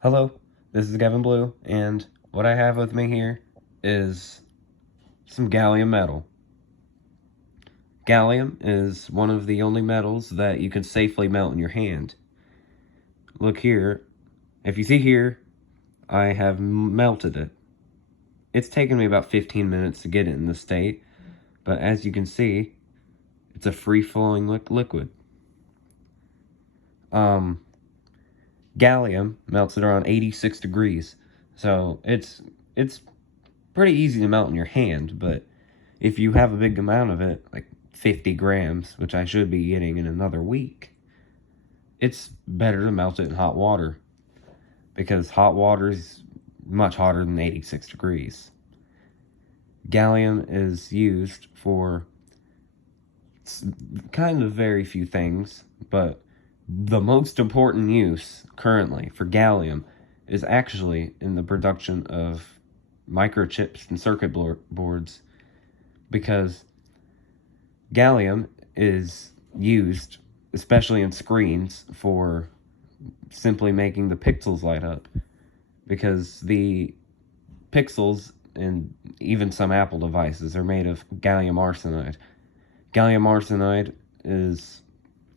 Hello, this is Gavin Blue, and what I have with me here is some gallium metal. Gallium is one of the only metals that you can safely melt in your hand. Look here, if you see here, I have melted it. It's taken me about 15 minutes to get it in this state, but as you can see, it's a free-flowing liquid. Gallium melts at around 86 degrees, so it's pretty easy to melt in your hand, but if you have a big amount of it, like 50 grams, which I should be getting in another week, it's better to melt it in hot water, because hot water is much hotter than 86 degrees. Gallium is used for kind of very few things, but the most important use currently for gallium is actually in the production of microchips and circuit boards, because gallium is used, especially in screens, for simply making the pixels light up, because the pixels and even some Apple devices are made of gallium arsenide. Gallium arsenide is,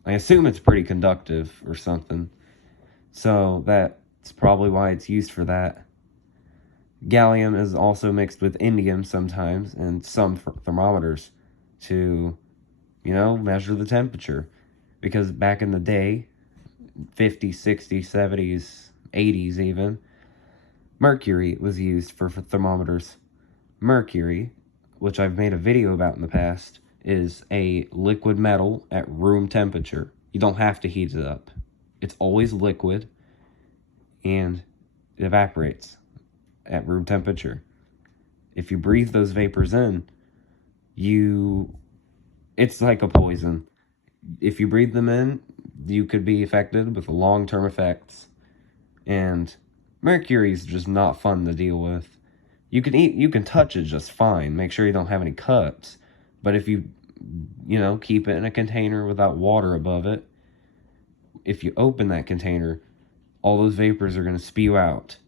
I assume it's pretty conductive or something, so that's probably why it's used for that. Gallium is also mixed with indium sometimes and some thermometers to, measure the temperature. Because back in the day, 50s, 60s, 70s, 80s even, mercury was used for thermometers. Mercury, which I've made a video about in the past, is a liquid metal at room temperature. You don't have to heat it up. It's always liquid, and it evaporates at room temperature. If you breathe those vapors in, it's like a poison. If you breathe them in, you could be affected with long-term effects. And mercury is just not fun to deal with. You can touch it just fine. Make sure you don't have any cuts. But if you keep it in a container without water above it, if you open that container, all those vapors are going to spew out.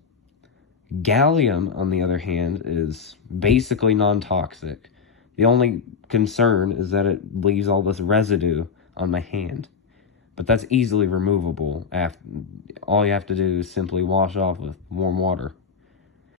Gallium, on the other hand, is basically non-toxic. The only concern is that it leaves all this residue on my hand. But that's easily removable. All you have to do is simply wash off with warm water.